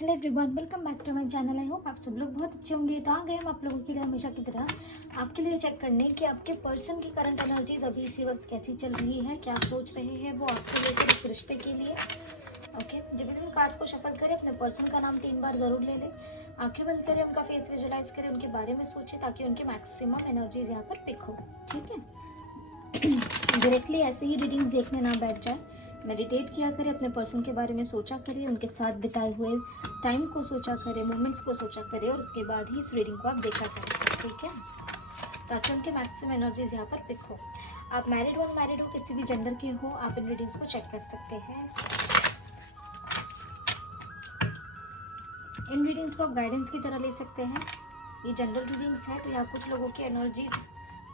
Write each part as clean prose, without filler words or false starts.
Hello everyone, welcome back to my channel. I hope आप सब लोग बहुत अच्छे होंगे। तो आ गए हम आप लोगों के लिए हमेशा की तरह आपके लिए चेक करने कि आपके पर्सन की करंट एनर्जीज अभी इसी वक्त कैसी चल रही है, क्या सोच रहे हैं वो आपके लेकर इस रिश्ते के लिए। ओके, जब भी कार्ड्स को शफल करें अपने पर्सन का नाम 3 बार ज़रूर ले लें, आंखें बंद करें, उनका फेस विजुलाइज करें, उनके बारे में सोचें ताकि उनके मैक्सिमम एनर्जीज यहाँ पर पिक हो। ठीक है, डायरेक्टली ऐसे ही रीडिंग्स देखने ना बैठ जाए, मेडिटेट किया करें, अपने पर्सन के बारे में सोचा करिए, उनके साथ बिताए हुए टाइम को सोचा करें, मोमेंट्स को सोचा करें और उसके बाद ही इस रीडिंग को आप देखा करें। ठीक है, ताकि उनके मैक्सिमम एनर्जीज यहाँ पर पिक हो। आप मैरिड हो अनमैरिड हो, किसी भी जेंडर के हो, आप इन रीडिंग्स को चेक कर सकते हैं। इन रीडिंग्स को आप गाइडेंस की तरह ले सकते हैं। ये जनरल रीडिंग्स है तो यहाँ कुछ लोगों की एनर्जीज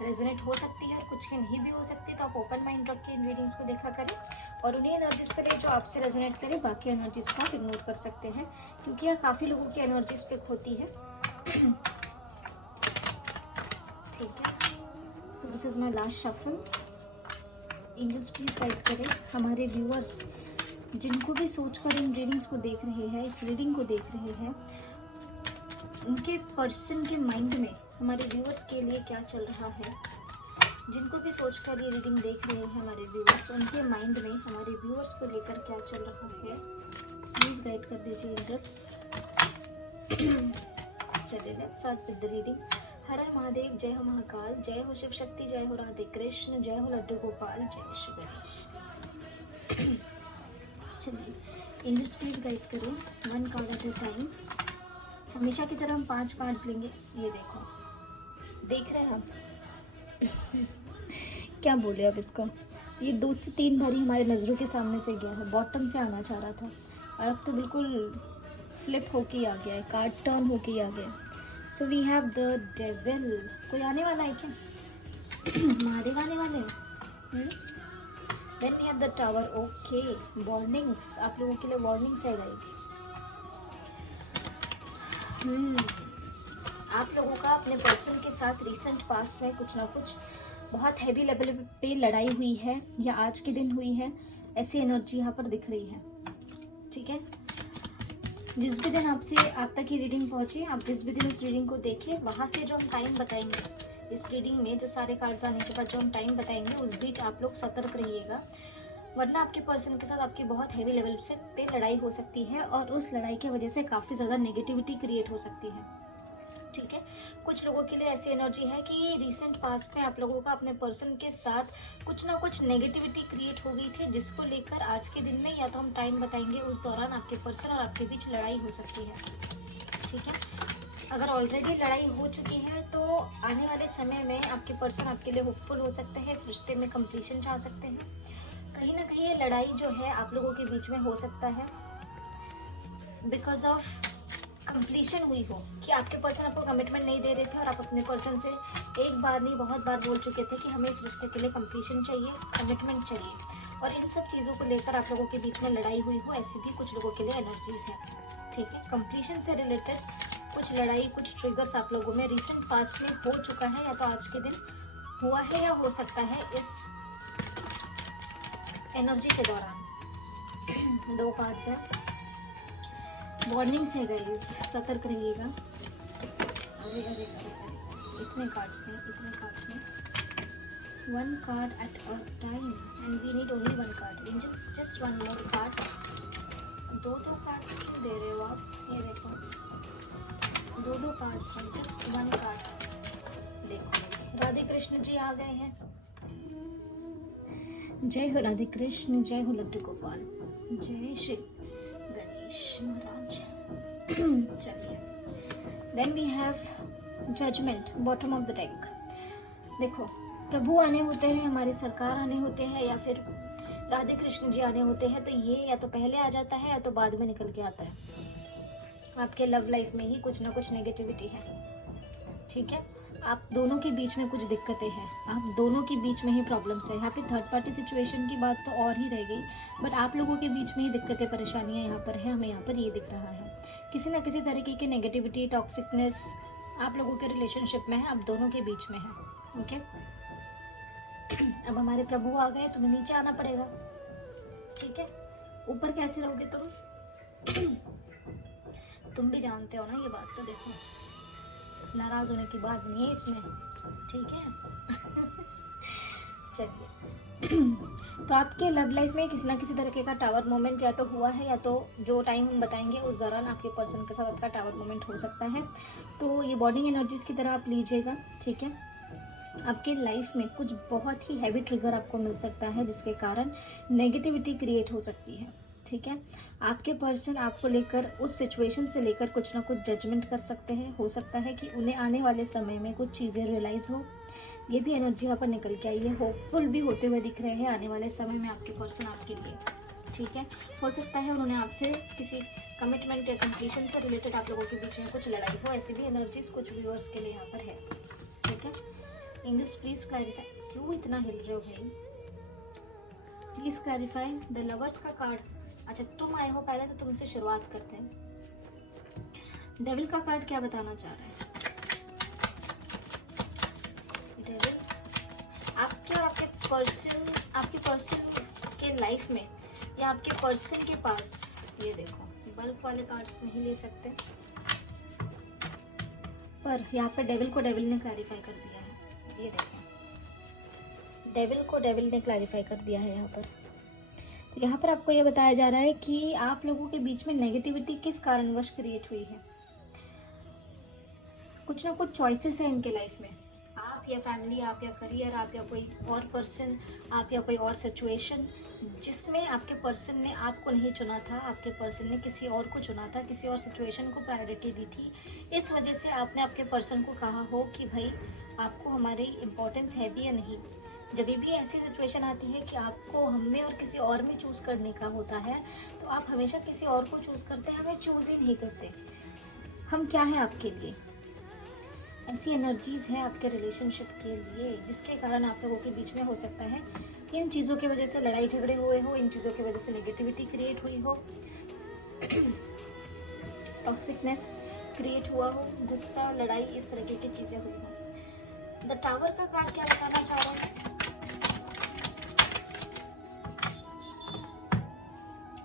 रेजोनेट हो सकती है और कुछ की नहीं भी हो सकती है। तो आप ओपन माइंड रख के इन रीडिंग्स को देखा करें और उन्हीं एनर्जीज पे ले जो आपसे रेजोनेट करें, बाकी एनर्जीज को आप इग्नोर कर सकते हैं क्योंकि यहाँ काफ़ी लोगों की एनर्जीज पिक होती है। ठीक है, तो this is my last shuffle. Angels please guide करें हमारे व्यूअर्स जिनको भी सोचकर इन रीडिंग्स को देख रहे हैं, इस रीडिंग को देख रहे हैं, उनके पर्सन के माइंड में हमारे व्यूअर्स के लिए क्या चल रहा है। जिनको भी सोचकर ये रीडिंग देख रहे हैं हमारे व्यूअर्स, उनके माइंड में हमारे व्यूअर्स को लेकर क्या चल रहा है, प्लीज गाइड कर दीजिए एंजल्स। चलिए let's start with the reading. हर हर महादेव, जय हो महाकाल, जय हो शिव शक्ति, जय हो राधे कृष्ण, जय हो लड्डू गोपाल, जय श्री गणेश। चलिए एंजल्स प्लीज गाइड करें 1 कार्ड एट अ टाइम। हमेशा की तरह हम 5 कार्ड्स लेंगे। ये देखो, देख रहे हैं हम क्या बोले अब इसको। ये 2 से 3 बारी हमारे नज़रों के सामने से गया है, बॉटम से आना चाह रहा था और अब तो बिल्कुल फ्लिप होके आ गया है, कार्ड टर्न होके ही आ गया। So we have the devil. कोई आने वाला है क्या? महादेव आने वाले हैं। Then we have the tower. Okay, warnings आप लोगों के लिए, वार्निंग्स है गाइस। आप लोगों का अपने पर्सन के साथ रिसेंट पास्ट में कुछ ना कुछ बहुत हैवी लेवल पे लड़ाई हुई है या आज के दिन हुई है, ऐसी एनर्जी यहाँ पर दिख रही है। ठीक है, जिस भी दिन आपसे आप तक ये रीडिंग पहुंचे, आप जिस भी दिन इस रीडिंग को देखें, वहाँ से जो हम टाइम बताएंगे इस रीडिंग में, जो सारे कार्ड्स आने के बाद जो हम टाइम बताएंगे, उस बीच आप लोग सतर्क रहिएगा, वरना आपके पर्सन के साथ आपकी बहुत हैवी लेवल से पे लड़ाई हो सकती है और उस लड़ाई की वजह से काफ़ी ज़्यादा नेगेटिविटी क्रिएट हो सकती है। ठीक है, कुछ लोगों के लिए ऐसी एनर्जी है कि रिसेंट पास्ट में आप लोगों का अपने पर्सन के साथ कुछ ना कुछ नेगेटिविटी क्रिएट हो गई थी, जिसको लेकर आज के दिन में या तो हम टाइम बताएंगे, उस दौरान आपके पर्सन और आपके बीच लड़ाई हो सकती है। ठीक है, अगर ऑलरेडी लड़ाई हो चुकी है तो आने वाले समय में आपके पर्सन आपके लिए होपफुल हो सकते हैं, इस रिश्ते में कंप्लीशन चाह सकते हैं। कहीं ना कहीं ये लड़ाई जो है आप लोगों के बीच में हो सकता है बिकॉज ऑफ कंप्लीशन हुई हो, कि आपके पर्सन आपको कमिटमेंट नहीं दे रहे थे और आप अपने पर्सन से एक बार नहीं बहुत बार बोल चुके थे कि हमें इस रिश्ते के लिए कंप्लीशन चाहिए, कमिटमेंट चाहिए, और इन सब चीज़ों को लेकर आप लोगों के बीच में लड़ाई हुई हो, ऐसी भी कुछ लोगों के लिए एनर्जीज है। ठीक है, कंप्लीशन से रिलेटेड कुछ लड़ाई, कुछ ट्रिगर्स आप लोगों में रिसेंट पास्ट में हो चुका है, या तो आज के दिन हुआ है या हो सकता है इस एनर्जी के दौरान। 2 कार्ड्स हैं, वार्निंग्स है गाइस, सतर्क रहिएगा। अरे अरे अरे अरे, इतने कार्ड्स ने 1 card at a time and we need only 1 card. Angels just 1 more card. 2 cards क्यों दे रहे हो आप? ये देखो, 2 कार्ड्स हैं, जस्ट 1 कार्ड। देखो, राधे कृष्ण जी आ गए हैं। जय हो राधे कृष्ण, जय हो लड्डू गोपाल, जय श्री गणेश महाराज। चलिए, then we have judgement, bottom of the deck. देखो, प्रभु आने होते हैं, हमारी सरकार आने होते हैं, या फिर राधे कृष्ण जी आने होते हैं, तो ये या तो पहले आ जाता है या तो बाद में निकल के आता है। आपके लव लाइफ में ही कुछ ना कुछ नेगेटिविटी है। ठीक है, आप दोनों के बीच में कुछ दिक्कतें हैं, आप दोनों के बीच में ही प्रॉब्लम्स है। यहाँ पे थर्ड पार्टी सिचुएशन की बात तो और ही रह गई, बट आप लोगों के बीच में ही दिक्कतें, परेशानियाँ यहाँ पर है, हमें यहाँ पर ये दिख रहा है। किसी ना किसी तरीके की नेगेटिविटी, टॉक्सिकनेस आप लोगों के रिलेशनशिप में है, आप दोनों के बीच में है। ओके, अब हमारे प्रभु आ गए, तुम्हें नीचे आना पड़ेगा। ठीक है, ऊपर कैसे रहोगे तुम? तुम भी जानते हो ना ये बात, तो देखो नाराज होने की बात नहीं है इसमें, ठीक है। चलिए, तो आपके लव लाइफ में किसी ना किसी तरीके का टावर मोमेंट या तो हुआ है, या तो जो टाइम हम बताएंगे उस दौरान आपके पर्सन के साथ आपका टावर मोमेंट हो सकता है। तो ये बॉन्डिंग एनर्जीज की तरह आप लीजिएगा, ठीक है। आपके लाइफ में कुछ बहुत ही हैवी ट्रिगर आपको मिल सकता है, जिसके कारण नेगेटिविटी क्रिएट हो सकती है, ठीक है। आपके पर्सन आपको लेकर, उस सिचुएशन से लेकर कुछ ना कुछ जजमेंट कर सकते हैं। हो सकता है कि उन्हें आने वाले समय में कुछ चीज़ें रियलाइज़ हो। ये भी एनर्जी यहाँ पर निकल के आई है, होपफुल भी होते हुए दिख रहे हैं आने वाले समय में आपके पर्सन आपके लिए, ठीक है। हो सकता है उन्होंने आपसे किसी कमिटमेंट या कंप्लीशन से रिलेटेड आप लोगों के बीच में कुछ लड़ाई हो, ऐसी भी एनर्जीज कुछ व्यूअर्स के लिए यहाँ पर है, ठीक है। एंजल्स प्लीज क्लैरिफाई, क्यों इतना हिल रहे हो भाई, प्लीज क्लैरिफाई द लवर्स का कार्ड। अच्छा तुम आए हो, पहले तो तुमसे शुरुआत करते हैं। डेविल का कार्ड क्या बताना चाह रहा है? डेविल आपके और आपके पर्सन के लाइफ में या आपके पर्सन के पास, ये देखो बल्ब वाले कार्ड्स नहीं ले सकते, पर यहाँ पे डेविल को डेविल ने क्लैरिफाई कर दिया है। ये देखो डेविल को डेविल ने क्लैरिफाई कर दिया है यहाँ पर। तो यहाँ पर आपको ये बताया जा रहा है कि आप लोगों के बीच में नेगेटिविटी किस कारणवश क्रिएट हुई है। कुछ ना कुछ चॉइसेस है इनके लाइफ में, आप या फैमिली, आप या करियर, आप या कोई और पर्सन, आप या कोई और सिचुएशन, जिसमें आपके पर्सन ने आपको नहीं चुना था, आपके पर्सन ने किसी और को चुना था, किसी और सिचुएशन को प्रायोरिटी दी थी। इस वजह से आपने आपके पर्सन को कहा हो कि भाई आपको हमारी इम्पोर्टेंस है भी या नहीं। जब भी ऐसी सिचुएशन आती है कि आपको हमें और किसी और में चूज़ करने का होता है, तो आप हमेशा किसी और को चूज़ करते हैं, हमें चूज़ ही नहीं करते। हम क्या है आपके लिए, ऐसी एनर्जीज़ है आपके रिलेशनशिप के लिए, जिसके कारण आप लोगों के बीच में हो सकता है इन चीज़ों की वजह से लड़ाई झगड़े हुए हो, इन चीज़ों की वजह से नेगेटिविटी क्रिएट हुई हो, टॉक्सिकनेस क्रिएट हुआ हो, गुस्सा, लड़ाई, इस तरीके की चीज़ें हुई हो। द टावर का कार्ड क्या बताना चाह रहा है?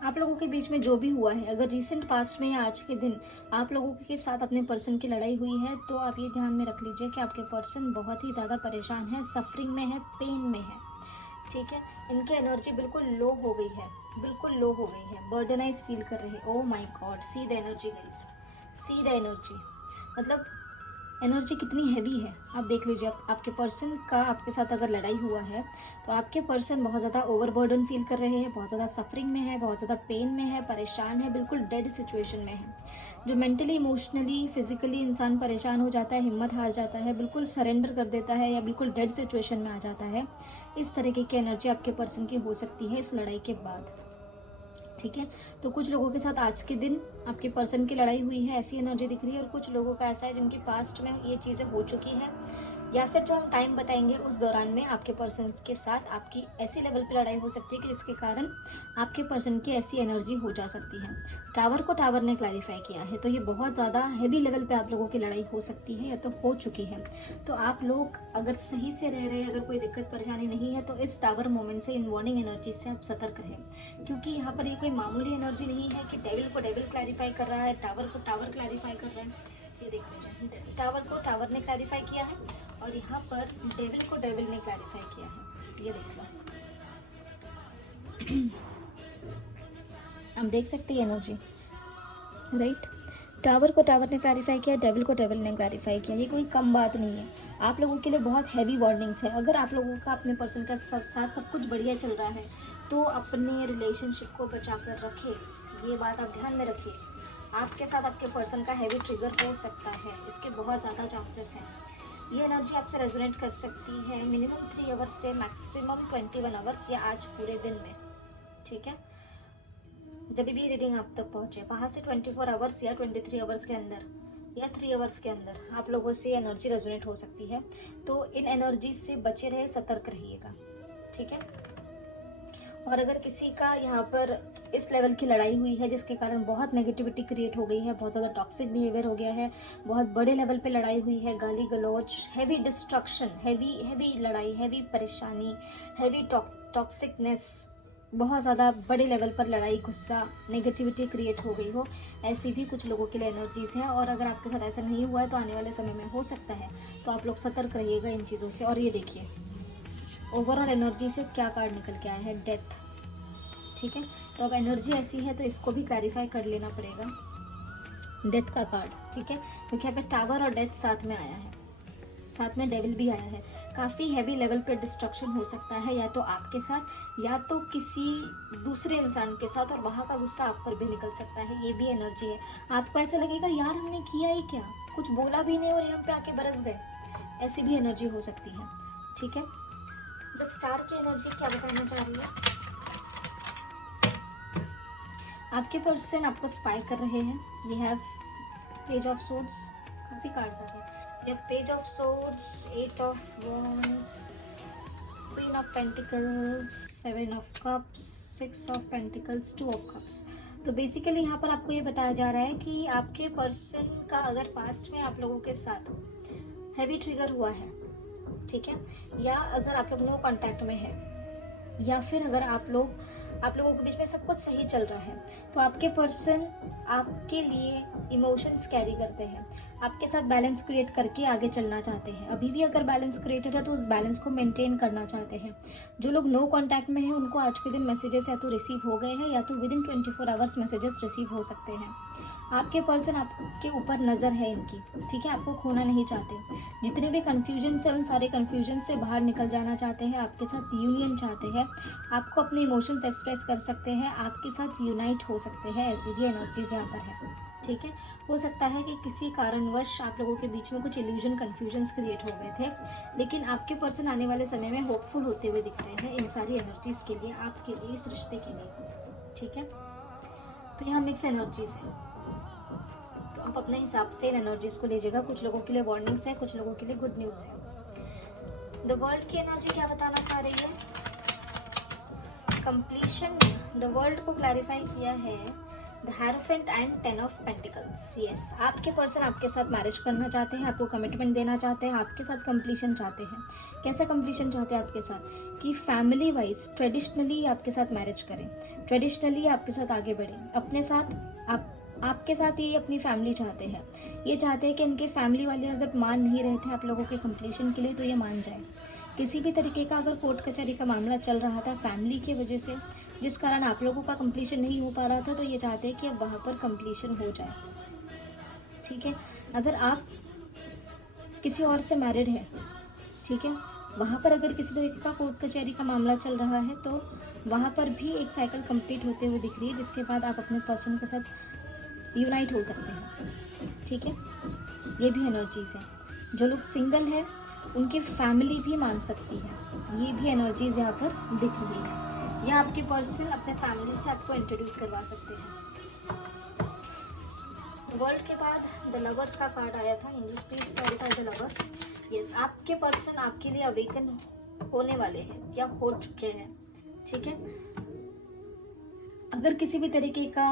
आप लोगों के बीच में जो भी हुआ है, अगर रिसेंट पास्ट में या आज के दिन आप लोगों के साथ अपने पर्सन की लड़ाई हुई है, तो आप ये ध्यान में रख लीजिए कि आपके पर्सन बहुत ही ज़्यादा परेशान है, सफरिंग में है, पेन में है, ठीक है। इनकी एनर्जी बिल्कुल लो हो गई है, बिल्कुल लो हो गई है, बर्डनाइज फील कर रहे हैं। Oh my God, see the energy guys, see the energy, मतलब एनर्जी कितनी हैवी है आप देख लीजिए। आपके पर्सन का आपके साथ अगर लड़ाई हुआ है, तो आपके पर्सन बहुत ज़्यादा ओवरबर्डन फील कर रहे हैं, बहुत ज़्यादा सफरिंग में है, बहुत ज़्यादा पेन में है, परेशान है, बिल्कुल डेड सिचुएशन में है। जो मेंटली, इमोशनली, फिजिकली इंसान परेशान हो जाता है, हिम्मत हार जाता है, बिल्कुल सरेंडर कर देता है, या बिल्कुल डेड सिचुएशन में आ जाता है, इस तरीके की एनर्जी आपके पर्सन की हो सकती है इस लड़ाई के बाद, ठीक है। तो कुछ लोगों के साथ आज के दिन आपके पर्सन की लड़ाई हुई है, ऐसी एनर्जी दिख रही है, और कुछ लोगों का ऐसा है जिनके पास्ट में ये चीज़ें हो चुकी हैं, या फिर जो हम टाइम बताएंगे उस दौरान में आपके पर्सन के साथ आपकी ऐसी लेवल पे लड़ाई हो सकती है कि जिसके कारण आपके पर्सन की ऐसी एनर्जी हो जा सकती है। टावर को टावर ने क्लैरिफाई किया है, तो ये बहुत ज़्यादा हैवी लेवल पे आप लोगों की लड़ाई हो सकती है, या तो हो चुकी है। तो आप लोग अगर सही से रह रहे हैं, अगर कोई दिक्कत परेशानी नहीं है, तो इस टावर मोमेंट से, इन वार्निंग एनर्जी से आप सतर्क रहें, क्योंकि यहाँ पर ये कोई मामूली एनर्जी नहीं है कि डेविल को डेविल क्लैरिफाई कर रहा है, टावर को टावर क्लैरिफाई कर रहा है। ये देख लीजिए, टावर को टावर ने क्लैरिफाई किया है, और यहाँ पर डेविल को डेविल ने क्लैरिफाई किया है। ये देखो, हम देख सकते हैं एनर्जी, राइट। टावर को टावर ने क्लैरिफाई किया, डेविल को डेविल ने क्लैरिफाई किया। ये कोई कम बात नहीं है, आप लोगों के लिए बहुत हैवी वार्निंग्स है। अगर आप लोगों का अपने पर्सन का साथ सब कुछ बढ़िया चल रहा है, तो अपने रिलेशनशिप को बचा कर रखें, ये बात आप ध्यान में रखिए। आपके साथ आपके पर्सन का हैवी ट्रिगर हो सकता है, इसके बहुत ज़्यादा चांसेस हैं। ये एनर्जी आपसे रेजोनेट कर सकती है मिनिमम 3 आवर्स से मैक्सिमम 21 आवर्स, या आज पूरे दिन में, ठीक है। जब भी रीडिंग आप तक पहुँचे, वहाँ से 24 आवर्स या 23 आवर्स के अंदर, या 3 आवर्स के अंदर आप लोगों से एनर्जी रेजोनेट हो सकती है। तो इन एनर्जी से बचे रहे, सतर्क रहिएगा, ठीक है। और अगर किसी का यहाँ पर इस लेवल की लड़ाई हुई है, जिसके कारण बहुत नेगेटिविटी क्रिएट हो गई है, बहुत ज़्यादा टॉक्सिक बिहेवियर हो गया है, बहुत बड़े लेवल पे लड़ाई हुई है, गाली गलौज, हैवी डिस्ट्रक्शन, हैवी लड़ाई, हैवी परेशानी, हैवी टॉक्सिकनेस, बहुत ज़्यादा बड़े लेवल पर लड़ाई, गुस्सा, नेगेटिविटी क्रिएट हो गई हो, ऐसी भी कुछ लोगों के लिए एनर्जीज़ हैं। और अगर आपके साथ ऐसा नहीं हुआ है तो आने वाले समय में हो सकता है, तो आप लोग सतर्क रहिएगा इन चीज़ों से। और ये देखिए ओवरऑल एनर्जी से क्या कार्ड निकल के आया है, डेथ। ठीक है, तो अब एनर्जी ऐसी है तो इसको भी क्लैरिफाई कर लेना पड़ेगा, डेथ का कार्ड। ठीक है, क्योंकि यहाँ पे टावर और डेथ साथ में आया है, साथ में डेविल भी आया है। काफ़ी हैवी लेवल पे डिस्ट्रक्शन हो सकता है, या तो आपके साथ या तो किसी दूसरे इंसान के साथ, और वहाँ का गुस्सा आप पर भी निकल सकता है। ये भी एनर्जी है। आपको ऐसा लगेगा यार हमने किया ही क्या, कुछ बोला भी नहीं और यहाँ पे आके बरस गए, ऐसी भी एनर्जी हो सकती है। ठीक है, द स्टार की एनर्जी क्या बताना चाह रही है? आपके पर्सन आपको स्पाई कर रहे हैं। ये हैव पेज ऑफ सोर्ड्स, काफ़ी कार्ड्स आ गए। ये page of swords, 8 of wands, queen of pentacles, 7 of cups, 6 of pentacles, 2 of cups. तो बेसिकली यहाँ पर आपको ये बताया जा रहा है कि आपके पर्सन का अगर पास्ट में आप लोगों के साथ हैवी ट्रिगर हुआ है, ठीक है, या अगर आप लोग नो कांटेक्ट में है, या फिर अगर आप लोगों के बीच में सब कुछ सही चल रहा है, तो आपके पर्सन आपके लिए इमोशंस कैरी करते हैं, आपके साथ बैलेंस क्रिएट करके आगे चलना चाहते हैं। अभी भी अगर बैलेंस क्रिएटेड है तो उस बैलेंस को मेंटेन करना चाहते हैं। जो लोग नो कांटेक्ट में हैं उनको आज के दिन मैसेजेस या तो रिसीव हो गए हैं, या तो with in 24 hours messages receive हो सकते हैं। आपके पर्सन आपके ऊपर नज़र है इनकी, ठीक है, आपको खोना नहीं चाहते। जितने भी कन्फ्यूजन है उन सारे कन्फ्यूजन से बाहर निकल जाना चाहते हैं, आपके साथ यूनियन चाहते हैं, आपको अपने इमोशंस एक्सप्रेस कर सकते हैं, आपके साथ यूनाइट हो सकते हैं। ऐसी भी एनर्जीज यहाँ पर है। ठीक है, हो सकता है कि किसी कारणवश आप लोगों के बीच में कुछ इल्यूजन कन्फ्यूजन्स क्रिएट हो गए थे, लेकिन आपके पर्सन आने वाले समय में होपफुल होते हुए दिख रहे हैं इन सारी एनर्जीज के लिए, आपके लिए, इस रिश्ते के लिए। ठीक है, तो यहाँ मिक्स एनर्जीज है, तो आप अपने हिसाब से इन एनर्जीज को लीजिएगा। कुछ लोगों के लिए वार्निंग्स है, कुछ लोगों के लिए गुड न्यूज़ है। द वर्ल्ड की एनर्जी क्या बताना चाह रही है? कंप्लीशन। द वर्ल्ड को क्लैरिफाई किया है the hierophant and 10 of pentacles. Yes, आपके पर्सन आपके साथ मैरिज करना चाहते हैं, आपको कमिटमेंट देना चाहते हैं, आपके साथ कंप्लीशन चाहते हैं। कैसा कंप्लीशन चाहते हैं आपके साथ? कि फैमिली वाइज ट्रेडिशनली आपके साथ मैरिज करें, ट्रेडिशनली आपके साथ आगे बढ़ें, अपने साथ आपके साथ ये अपनी फैमिली चाहते हैं। ये चाहते हैं कि इनके फैमिली वाले अगर मान नहीं रहे थे आप लोगों के कंप्लीशन के लिए तो ये मान जाए। किसी भी तरीके का अगर कोर्ट कचहरी का मामला चल रहा था फैमिली की वजह से, जिस कारण आप लोगों का कंप्लीशन नहीं हो पा रहा था, तो ये चाहते हैं कि अब वहाँ पर कंप्लीशन हो जाए। ठीक है, अगर आप किसी और से मैरिड है, ठीक है, वहाँ पर अगर किसी तरीके का कोर्ट कचहरी का मामला चल रहा है तो वहाँ पर भी एक साइकिल कंप्लीट होते हुए दिख रही है, जिसके बाद आप अपने पर्सन के साथ यूनाइट हो सकते हैं। ठीक है, ये भी एनर्जीज है। जो लोग सिंगल है उनकी फैमिली भी मान सकती है, ये भी एनर्जीज यहाँ पर दिख रही है। या आपके पर्सन अपने फैमिली से आपको इंट्रोड्यूस करवा सकते हैं। वर्ल्ड के बाद द लवर्स का कार्ड आया था। English please clarify the lovers. Yes, आपके पर्सन आपके लिए अवेकन होने वाले हैं या हो चुके हैं। ठीक है, अगर किसी भी तरीके का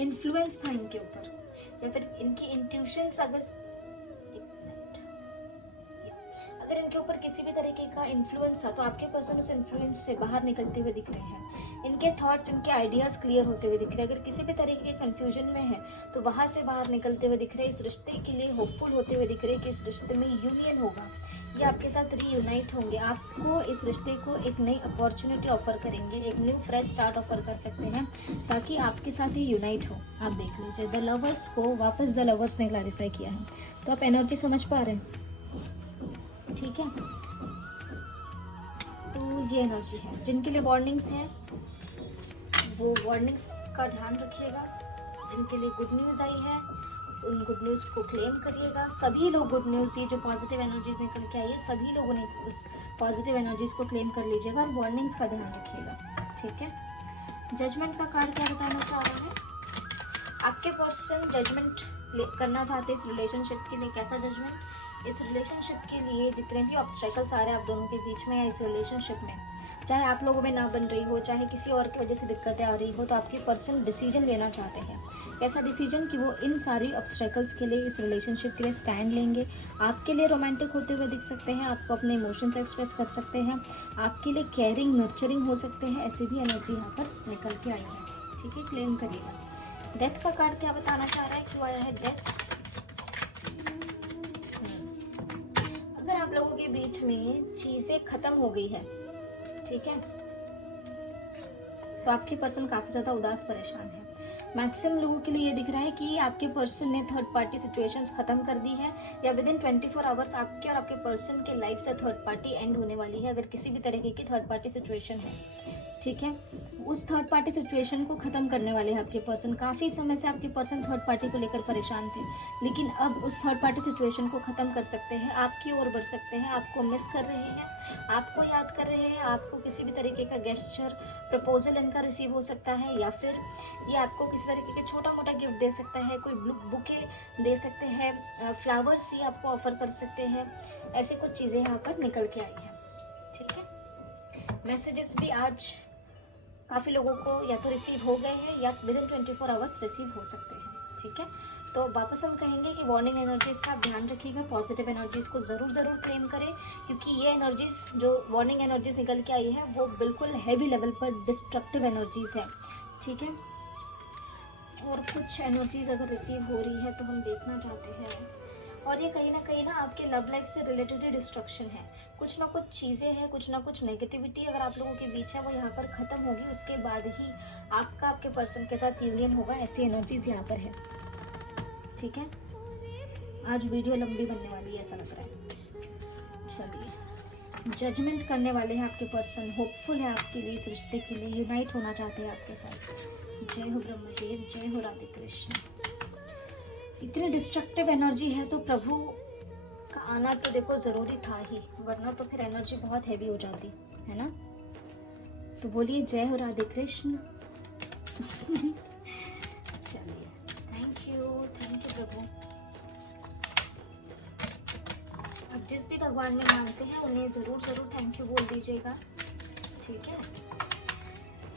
इन्फ्लुएंस था इनके ऊपर, या फिर इनकी इंट्यूशंस अगर इनके ऊपर किसी भी तरीके का इन्फ्लुएंस था, तो आपके पर्सन उस इन्फ्लुएंस से बाहर निकलते हुए दिख रहे हैं। इनके थॉट्स, इनके आइडियाज क्लियर होते हुए दिख रहे हैं। अगर किसी भी तरीके के कंफ्यूजन में है तो वहां से बाहर निकलते हुए दिख रहे हैं। इस रिश्ते के लिए होपफुल होते हुए दिख रहे हैं कि इस रिश्ते में यूनियन होगा, ये आपके साथ रीयूनाइट होंगे, आपको इस रिश्ते को एक नई अपॉर्चुनिटी ऑफर करेंगे, एक न्यू फ्रेश स्टार्ट ऑफर कर सकते हैं ताकि आपके साथ ये यूनाइट हो। आप देख लीजिए, द लवर्स को वापस द लवर्स ने क्लैरिफाई किया है, तो आप एनर्जी समझ पा रहे हैं। ठीक है, तो ये एनर्जी है। जिनके लिए वार्निंग्स हैं वो वार्निंग्स का ध्यान रखिएगा। जिनके लिए गुड न्यूज़ आई है उन गुड न्यूज़ को क्लेम करिएगा। सभी लोग गुड न्यूज़, ये जो पॉजिटिव एनर्जीज निकल के आई है, सभी लोगों ने उस पॉजिटिव एनर्जीज को क्लेम कर लीजिएगा और वार्निंग्स का ध्यान रखिएगा। ठीक है, जजमेंट का कार्ड क्या बताना चाह रहा है? आपके पर्सन जजमेंट करना चाहते हैं इस रिलेशनशिप के लिए। कैसा जजमेंट? इस रिलेशनशिप के लिए जितने भी ऑब्स्टेकल्स आ रहे हैं आप दोनों के बीच में या इस रिलेशनशिप में, चाहे आप लोगों में ना बन रही हो, चाहे किसी और की वजह से दिक्कतें आ रही हो, तो आपके पर्सन डिसीजन लेना चाहते हैं कैसा डिसीजन कि वो इन सारी ऑब्स्टेकल्स के लिए, इस रिलेशनशिप के लिए स्टैंड लेंगे। आपके लिए रोमांटिक होते हुए दिख सकते हैं, आपको अपने इमोशंस एक्सप्रेस कर सकते हैं, आपके लिए केयरिंग नर्चरिंग हो सकते हैं। ऐसी भी एनर्जी यहाँ पर निकल के आई है। ठीक है, क्लेम करिएगा। डेथ का कार्ड क्या बताना चाह रहा है, क्यों आया है डेथ? अगर आप लोगों के बीच में चीजें खत्म हो गई है, ठीक है, तो आपके पर्सन काफी ज्यादा उदास परेशान है। मैक्सिमम लोगों के लिए ये दिख रहा है कि आपके पर्सन ने थर्ड पार्टी सिचुएशंस खत्म कर दी है, या विद इन 24 आवर्स आपके और आपके पर्सन के लाइफ से थर्ड पार्टी एंड होने वाली है। अगर किसी भी तरीके की थर्ड पार्टी सिचुएशन है, ठीक है, उस थर्ड पार्टी सिचुएशन को खत्म करने वाले हैं आपके पर्सन। काफी समय से आपके पर्सन थर्ड पार्टी को लेकर परेशान थे, लेकिन अब उस थर्ड पार्टी सिचुएशन को खत्म कर सकते हैं, आपकी ओर बढ़ सकते हैं, आपको मिस कर रहे हैं, आपको याद कर रहे हैं, आपको किसी भी तरीके का गेस्चर, प्रपोजल इनका रिसीव हो सकता है, या फिर ये आपको किसी तरीके का छोटा मोटा गिफ्ट दे सकता है, कोई बुके दे सकते हैं, फ्लावर्स ही आपको ऑफर कर सकते हैं। ऐसी कुछ चीज़ें यहाँ पर निकल के आई हैं। ठीक है, मैसेजेस भी आज काफ़ी लोगों को या तो रिसीव हो गए हैं या विद इन 24 आवर्स रिसीव हो सकते हैं। ठीक है, तो वापस हम कहेंगे कि वार्निंग एनर्जीज का ध्यान रखिएगा, पॉजिटिव एनर्जीज को ज़रूर क्लेम करें, क्योंकि ये एनर्जीज जो वार्निंग एनर्जीज निकल के आई है वो बिल्कुल हैवी लेवल पर डिस्ट्रक्टिव एनर्जीज है। ठीक है, और कुछ एनर्जीज अगर रिसीव हो रही है तो हम देखना चाहते हैं, और ये कहीं ना आपके लव लाइफ से रिलेटेड ही डिस्ट्रक्शन है। कुछ ना कुछ चीज़ें हैं, कुछ ना कुछ नेगेटिविटी अगर आप लोगों के बीच है वो यहाँ पर ख़त्म होगी, उसके बाद ही आपका आपके पर्सन के साथ यूनियन होगा। ऐसी एनर्जीज यहाँ पर है। ठीक है, आज वीडियो लंबी बनने वाली है ऐसा लग रहा है। चलिए, जजमेंट करने वाले हैं आपके पर्सन, होपफुल है आपके लिए, इस रिश्ते के लिए यूनाइट होना चाहते हैं आपके साथ। जय हो ब्रह्मदेव, जय हो राधे कृष्ण। इतनी डिस्ट्रक्टिव एनर्जी है तो प्रभु का आना तो देखो ज़रूरी था ही, वरना तो फिर एनर्जी बहुत हैवी हो जाती है ना। तो बोलिए जय हो राधे कृष्ण। चलिए, थैंक यू प्रभु। अब जिस भी भगवान में मानते हैं उन्हें ज़रूर थैंक यू बोल दीजिएगा। ठीक है,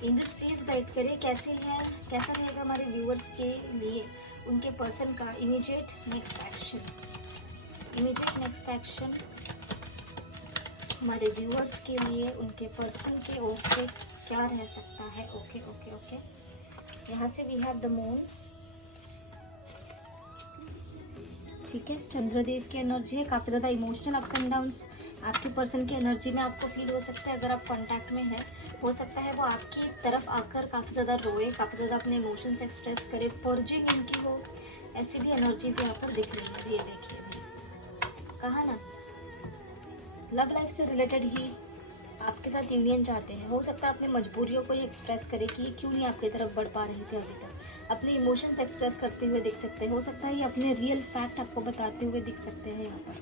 एंजल्स प्लीज़ गाइड करें कैसे है, कैसा रहेगा हमारे व्यूअर्स के लिए उनके पर्सन का इमीडिएट नेक्स्ट एक्शन हमारे व्यूअर्स के लिए उनके पर्सन के ओर से क्या रह सकता है। ओके, यहाँ से वी हैव द मून। ठीक है, चंद्रदेव की एनर्जी है, काफ़ी ज़्यादा इमोशनल अप्स एंड डाउन्स आपके पर्सन की एनर्जी में आपको फील हो सकता है। अगर आप कांटेक्ट में है, हो सकता है वो आपकी तरफ आकर काफ़ी ज़्यादा रोए, काफ़ी ज़्यादा अपने इमोशंस एक्सप्रेस करे, पर्जिंग इनकी हो। ऐसी भी एनर्जीज यहाँ पर दिख रही है। ये देखिए, कहा ना, लव लाइफ से रिलेटेड ही आपके साथ यूनियन चाहते हैं। हो सकता है अपनी मजबूरियों को ये एक्सप्रेस करे कि ये क्यों नहीं आपकी तरफ बढ़ पा रही थी अभी तक। अपने इमोशंस एक्सप्रेस करते हुए दिख सकते हैं। हो सकता है ये अपने रियल फैक्ट आपको बताते हुए दिख सकते हैं यहाँ पर।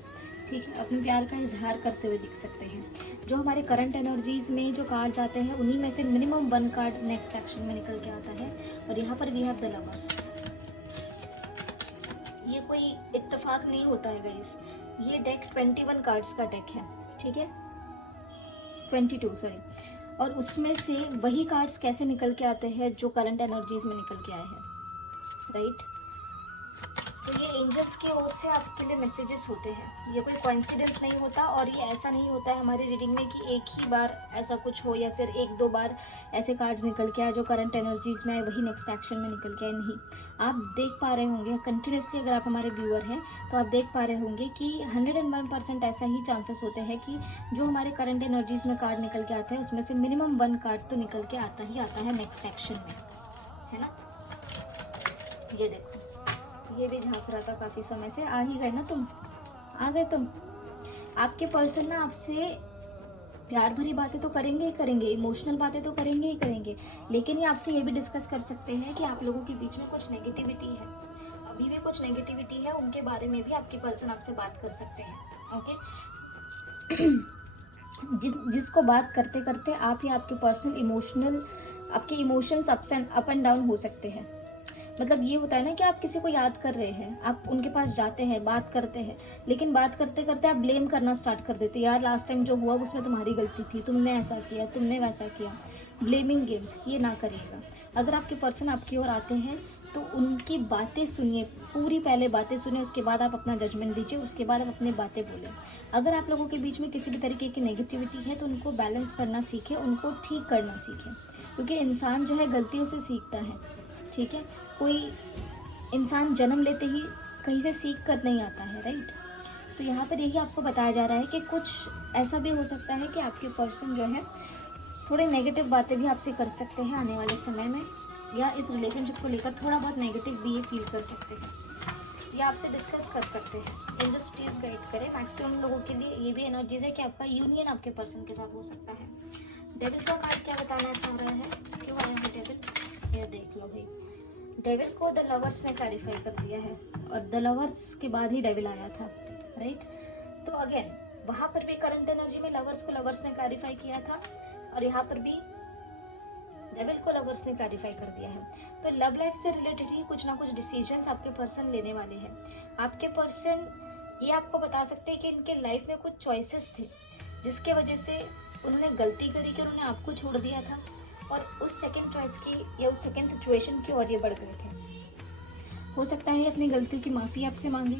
ठीक है, अपने प्यार का इजहार करते हुए दिख सकते हैं। जो हमारे करंट एनर्जीज में जो कार्ड्स आते हैं उन्हीं में से मिनिमम 1 कार्ड नेक्स्ट एक्शन में निकल के आता है। और यहाँ पर वी हैव द लवर्स। ये कोई इत्तेफाक नहीं होता है गाइस, ये डेक 21 कार्ड्स का डेक है। ठीक है, 22 सॉरी। और उसमें से वही कार्ड्स कैसे निकल के आते हैं जो करंट एनर्जीज में निकल के आए हैं, राइट। तो ये एंजल्स की ओर से आपके लिए मैसेजेस होते हैं। ये कोई कोइंसिडेंस नहीं होता, और ये ऐसा नहीं होता है हमारी रीडिंग में कि एक ही बार ऐसा कुछ हो या फिर 1-2 बार ऐसे कार्ड्स निकल के आए जो करंट एनर्जीज में आए वही नेक्स्ट एक्शन में निकल के आए। नहीं, आप देख पा रहे होंगे कंटिन्यूसली, अगर आप हमारे व्यूअर हैं तो आप देख पा रहे होंगे कि 101% ऐसा ही चांसेस होते हैं कि जो हमारे करंट एनर्जीज में कार्ड निकल के आते हैं उसमें से मिनिमम 1 कार्ड तो निकल के आता ही आता है नेक्स्ट एक्शन में, है ना। ये देखो, ये भी झांक रहा था काफ़ी समय से। आ ही गए ना तुम, आ गए तुम। आपके पर्सन ना आपसे प्यार भरी बातें तो करेंगे ही करेंगे, इमोशनल बातें तो करेंगे ही करेंगे, लेकिन ये आपसे ये भी डिस्कस कर सकते हैं कि आप लोगों के बीच में कुछ नेगेटिविटी है, अभी भी कुछ नेगेटिविटी है, उनके बारे में भी आपके पर्सन आपसे बात कर सकते हैं। ओके, जिसको बात करते करते आप या आपके पर्सन इमोशनल, आपके इमोशंस अप एंड डाउन हो सकते हैं। मतलब ये होता है ना कि आप किसी को याद कर रहे हैं, आप उनके पास जाते हैं, बात करते हैं, लेकिन बात करते करते आप ब्लेम करना स्टार्ट कर देते हैं। यार लास्ट टाइम जो हुआ उसमें तुम्हारी गलती थी, तुमने ऐसा किया, तुमने वैसा किया। ब्लेमिंग गेम्स ये ना करिएगा। अगर आपके पर्सन आपकी ओर आते हैं तो उनकी बातें सुनिए, पूरी पहले बातें सुनिए, उसके बाद आप अपना जजमेंट दीजिए, उसके बाद आप अपनी बातें बोलें। अगर आप लोगों के बीच में किसी भी तरीके की नेगेटिविटी है तो उनको बैलेंस करना सीखें, उनको ठीक करना सीखें, क्योंकि इंसान जो है गलतियों से सीखता है। ठीक है, कोई इंसान जन्म लेते ही कहीं से सीख कर नहीं आता है, राइट। तो यहाँ पर यही आपको बताया जा रहा है कि कुछ ऐसा भी हो सकता है कि आपके पर्सन जो है थोड़े नेगेटिव बातें भी आपसे कर सकते हैं आने वाले समय में, या इस रिलेशनशिप को लेकर थोड़ा बहुत नेगेटिव भी ये फील कर सकते हैं, या आपसे डिस्कस कर सकते हैं। एंजल्स प्लीज गाइड करें। मैक्सिमम लोगों के लिए ये भी एनर्जीज है कि आपका यूनियन आपके पर्सन के साथ हो सकता है। डेविल का कार्ड क्या बताना चाह रहा है, क्यों आया है डेविल, ये देख लो भाई। डेविल को द लवर्स ने क्लैरिफाई कर दिया है, और द लवर्स के बाद ही डेविल आया था, राइट। तो अगेन वहां पर भी करंट एनर्जी में लवर्स को लवर्स ने क्लैरिफाई किया था, और यहाँ पर भी डेविल को लवर्स ने क्लैरिफाई कर दिया है। तो लव लाइफ से रिलेटेड ही कुछ ना कुछ डिसीजंस आपके पर्सन लेने वाले हैं। आपके पर्सन ये आपको बता सकते हैं कि इनके लाइफ में कुछ चॉइसेस थे जिसके वजह से उन्होंने गलती करी कि उन्होंने आपको छोड़ दिया था, और उस सेकंड चॉइस की या उस सेकंड सिचुएशन की ओर ये बढ़ गए थे। हो सकता है अपनी गलती की माफ़ी आपसे मांगे,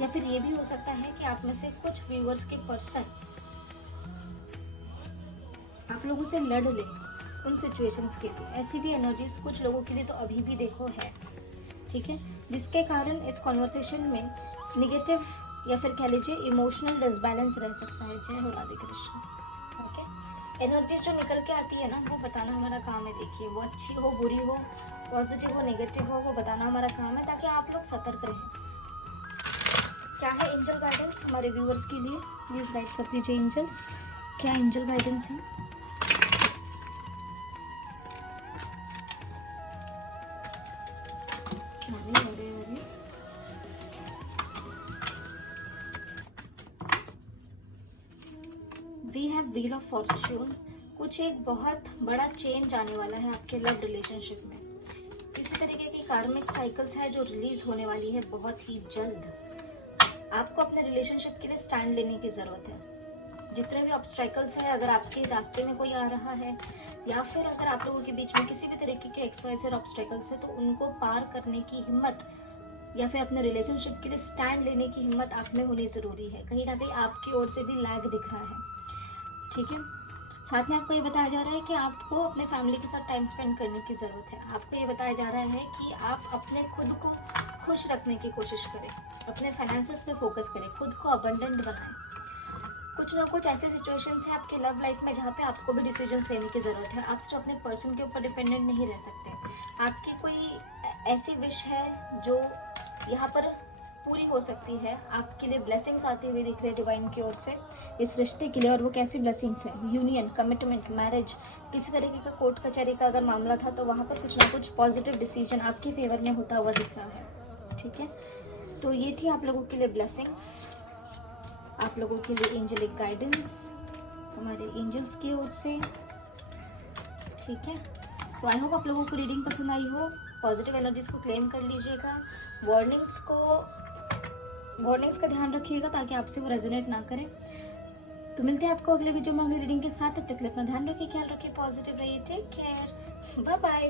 या फिर ये भी हो सकता है कि आप में से कुछ व्यूअर्स के पर्सन आप लोगों से लड़ ले उन सिचुएशंस के लिए। ऐसी भी एनर्जीज कुछ लोगों के लिए तो अभी भी देखो है, ठीक है, जिसके कारण इस कॉन्वर्सेशन में निगेटिव या फिर कह लीजिए इमोशनल डिसबैलेंस रह सकता है। जय हो राधे कृष्ण। ओके, एनर्जीज जो निकल के आती है ना, वो बताना हमारा काम है। देखिए, वो अच्छी हो, बुरी हो, पॉजिटिव हो, नेगेटिव हो, वो बताना हमारा काम है, ताकि आप लोग सतर्क रहें। क्या है एंजल गाइडेंस हमारे व्यूअर्स के लिए, प्लीज गाइड कर दीजिए एंजल्स, क्या एंजल गाइडेंस है। We have wheel of fortune. कुछ एक बहुत बड़ा चेंज आने वाला है आपके लव रिलेशनशिप में। किसी तरीके की कार्मिक साइकिल्स है जो रिलीज होने वाली है बहुत ही जल्द। आपको अपने रिलेशनशिप के लिए स्टैंड लेने की जरूरत है। जितने भी ऑब्स्ट्रैकल्स है, अगर आपके रास्ते में कोई आ रहा है, या फिर अगर आप लोगों के बीच में किसी भी तरीके के XYZ ऑब्स्ट्रैकल्स है, तो उनको पार करने की हिम्मत या फिर अपने रिलेशनशिप के लिए स्टैंड लेने की हिम्मत आप में होनी जरूरी है। कहीं ना कहीं आपकी ओर से भी लैग दिख रहा है, ठीक है। साथ में आपको ये बताया जा रहा है कि आपको अपने फैमिली के साथ टाइम स्पेंड करने की ज़रूरत है। आपको ये बताया जा रहा है कि आप अपने खुद को खुश रखने की कोशिश करें, अपने फाइनेंसेस पे फोकस करें, खुद को अबंडेंट बनाएं। कुछ ना कुछ ऐसे सिचुएशंस हैं आपके लव लाइफ में जहाँ पे आपको भी डिसीजंस लेने की ज़रूरत है। आप सिर्फ अपने पर्सन के ऊपर डिपेंडेंट नहीं रह सकते। आपकी कोई ऐसी विश है जो यहाँ पर पूरी हो सकती है। आपके लिए ब्लेसिंग्स आती हुई दिख रही है डिवाइन की ओर से इस रिश्ते के लिए। और वो कैसी ब्लेसिंग्स है? यूनियन, कमिटमेंट, मैरिज, किसी तरीके का कोर्ट कचहरी का अगर मामला था तो वहाँ पर कुछ ना कुछ पॉजिटिव डिसीजन आपके फेवर में होता हुआ दिख रहा है, ठीक है। तो ये थी आप लोगों के लिए ब्लेसिंग्स, आप लोगों के लिए एंजेलिक गाइडेंस हमारे एंजल्स की ओर से, ठीक है। तो आई होप आप लोगों को रीडिंग पसंद आई हो। पॉजिटिव एनर्जीज को क्लेम कर लीजिएगा, वार्निंग्स का ध्यान रखिएगा ताकि आपसे वो रेजोनेट ना करें। तो मिलते हैं आपको अगले वीडियो में अगली रीडिंग के साथ। तब तक अपना ध्यान रखिए, ख्याल रखिए, पॉजिटिव रहिए, टेक केयर, बाय बाय।